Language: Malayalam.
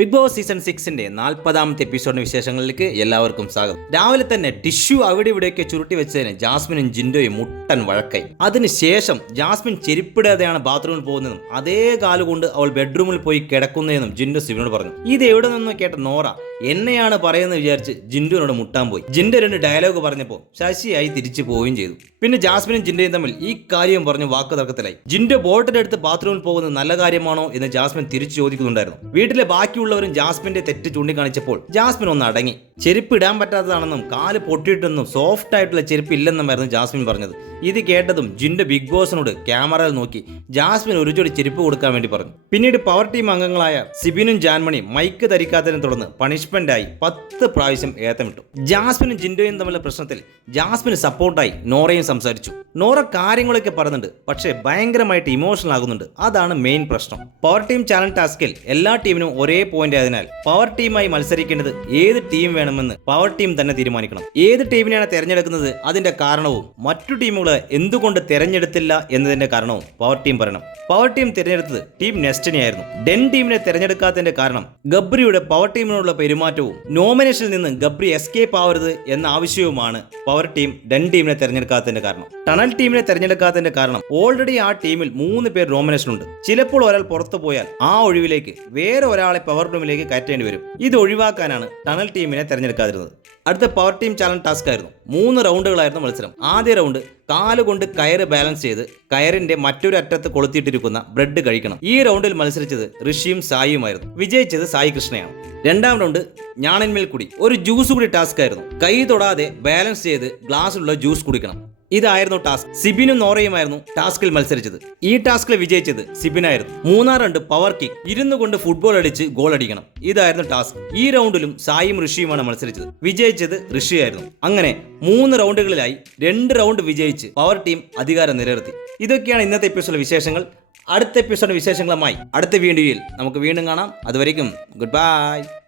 ബിഗ് ബോസ് സീസൺ സിക്സിന്റെ നാൽപ്പതാമത്തെ എപ്പിസോഡിന് വിശേഷങ്ങളിലേക്ക് എല്ലാവർക്കും സ്വാഗതം. രാവിലെ തന്നെ ടിഷ്യൂ അവിടെ ഇവിടെയൊക്കെ ചുരുട്ടി വെച്ചതിന് ജാസ്മിനും ജിൻഡോയും മുട്ടൻ വഴക്കായി. അതിനുശേഷം ജാസ്മിൻ ചെരുപ്പിടാതെയാണ് ബാത്റൂമിൽ പോകുന്നതും അതേ കാലുകൊണ്ട് അവൾ ബെഡ്റൂമിൽ പോയി കിടക്കുന്നതെന്നും ജിൻഡോ സിബിനോട് പറഞ്ഞു. ഇത് എവിടെ നിന്നോ കേട്ട നോറ എന്നെയാണ് പറയുന്നത് വിചാരിച്ച് ജിൻഡുവിനോട് മുട്ടാൻ പോയി. ജിൻഡു രണ്ട് ഡയലോഗ് പറഞ്ഞപ്പോൾ ശശിയായി തിരിച്ചു പോവുകയും ചെയ്തു. പിന്നെ ജാസ്മിനും ജിൻഡയും തമ്മിൽ ഈ കാര്യം പറഞ്ഞ് വാക്ക് തർക്കത്തിലായി ജിൻഡു ബോട്ടിന്റെ അടുത്ത് ബാത്റൂമിൽ പോകുന്നത് നല്ല കാര്യമാണോ എന്ന് ജാസ്മിൻ തിരിച്ചു ചോദിക്കുന്നുണ്ടായിരുന്നു. വീട്ടിലെ ബാക്കിയുള്ളവരും ജാസ്മിന്റെ തെറ്റ് ചൂണ്ടിക്കാണിച്ചപ്പോൾ ജാസ്മിൻ ഒന്ന് അടങ്ങി. ചെരുപ്പ് ഇടാൻ പറ്റാത്തതാണെന്നും കാൽ പൊട്ടിയിട്ടെന്നും സോഫ്റ്റ് ആയിട്ടുള്ള ചെരുപ്പ് ഇല്ലെന്നുമായിരുന്നു ജാസ്മിൻ പറഞ്ഞത്. ഇത് കേട്ടതും ജിന്റെ ബിഗ് ബോസിനോട് ക്യാമറയിൽ നോക്കി ജാസ്മിൻ ഒരു ജോടി ചെരുപ്പ് കൊടുക്കാൻ വേണ്ടി പറഞ്ഞു. പിന്നീട് പവർ ടീം അംഗങ്ങളായ സിബിനും ജാൻമണിയും മൈക്ക് ധരിക്കാത്തതിനെ തുടർന്ന് പണിഷ്മെന്റായി പത്ത് പ്രാവശ്യം ഏത്തമിട്ടു. ജാസ്മിനും ജിൻഡോയും തമ്മിലുള്ള പ്രശ്നത്തിൽ ജാസ്മിന് സപ്പോർട്ടായി നോറയും സംസാരിച്ചു. നോറ കാര്യങ്ങളൊക്കെ പറയുന്നുണ്ട് പക്ഷേ ഭയങ്കരമായിട്ട് ഇമോഷണൽ ആകുന്നുണ്ട്. അതാണ് മെയിൻ പ്രശ്നം. പവർ ടീം ചാലഞ്ച് ടാസ്കിൽ എല്ലാ ടീമിനും ഒരേ പോയിന്റ് ആയതിനാൽ പവർ ടീമായി മത്സരിക്കേണ്ടത് ഏത് ടീം വേണമെന്ന് പവർ ടീം തന്നെ തീരുമാനിക്കണം. ഏത് ടീമിനെയാണ് തിരഞ്ഞെടുക്കുന്നത് അതിന്റെ കാരണവും മറ്റു ടീമുകളെ എന്തുകൊണ്ട് തിരഞ്ഞെടുത്തില്ല എന്നതിന്റെ കാരണവും പവർ ടീം പറയണം. പവർ ടീം തിരഞ്ഞെടുത്തത് ടീം നെസ്റ്റിനെയായിരുന്നു ഡെൻ ടീമിനെ തിരഞ്ഞെടുക്കാത്തതിന്റെ കാരണം ഗബ്രിയുടെ പവർ ടീമിനോടുള്ള പെരുമാറ്റവും നോമിനേഷനിൽ നിന്ന് ഗബ്രി എസ്കേപ്പ് ആവരുത് എന്ന ആവശ്യവുമാണ് പവർ ടീം ഡെൻ ടീമിനെ തിരഞ്ഞെടുക്കാത്തതിന്റെ കാരണം. ടണൽ ടീമിനെ തെരഞ്ഞെടുക്കാത്തതിന്റെ കാരണം ഓൾറെഡി ആ ടീമിൽ മൂന്ന് പേർ നോമിനേഷൻ ഉണ്ട്. ചിലപ്പോൾ ഒരാൾ പുറത്തു പോയാൽ ആ ഒഴിവിലേക്ക് വേറെ ഒരാളെ പവർ ടീമിലേക്ക് കയറ്റേണ്ടി വരും. ഇത് ഒഴിവാക്കാനാണ് ടണൽ ടീമിനെ തെരഞ്ഞെടുക്കാതിരുന്നത്. അടുത്ത പവർ ടീം ചാലഞ്ച് ടാസ്ക് ആയിരുന്നു. മൂന്ന് റൗണ്ടുകളായിരുന്നു മത്സരം. ആദ്യ റൗണ്ട് കാലുകൊണ്ട് കയറ് ബാലൻസ് ചെയ്ത് കയറിന്റെ മറ്റൊരു അറ്റത്ത് കൊളുത്തിയിട്ടിരിക്കുന്ന ബ്രെഡ് കഴിക്കണം. ഈ റൗണ്ടിൽ മത്സരിച്ചത് ഋഷിയും സായിയുമായിരുന്നു വിജയിച്ചത് സായി കൃഷ്ണയാണ്. രണ്ടാം റൗണ്ട് ഞാണന്മേൽ കുടി. ഒരു ജ്യൂസ് കൂടി ടാസ്ക് ആയിരുന്നു. കൈ തൊടാതെ ബാലൻസ് ചെയ്ത് ഗ്ലാസ്സിലുള്ള ജ്യൂസ് കുടിക്കണം. ഇതായിരുന്നു ടാസ്ക്. സിബിനും നോറയുമായിരുന്നു ടാസ്കിൽ മത്സരിച്ചത്. ഈ ടാസ്കിൽ വിജയിച്ചത് സിബിനായിരുന്നു. മൂന്നാം റൗണ്ട് പവർ കിക്ക് ഇരുന്നു കൊണ്ട് ഫുട്ബോൾ അടിച്ച് ഗോൾ അടിക്കണം. ഇതായിരുന്നു ടാസ്ക്. ഈ റൗണ്ടിലും സായും ഋഷിയുമാണ് മത്സരിച്ചത്. വിജയിച്ചത് ഋഷിയായിരുന്നു. അങ്ങനെ മൂന്ന് റൗണ്ടുകളിലായി രണ്ട് റൗണ്ട് വിജയിച്ച് പവർ ടീം അധികാരം നിലനിർത്തി. ഇതൊക്കെയാണ് ഇന്നത്തെ എപ്പിസോഡിലെ വിശേഷങ്ങൾ. അടുത്ത എപ്പിസോഡ് വിശേഷങ്ങളുമായി അടുത്ത വീഡിയോയിൽ നമുക്ക് വീണ്ടും കാണാം. അതുവരേക്കും ഗുഡ് ബൈ.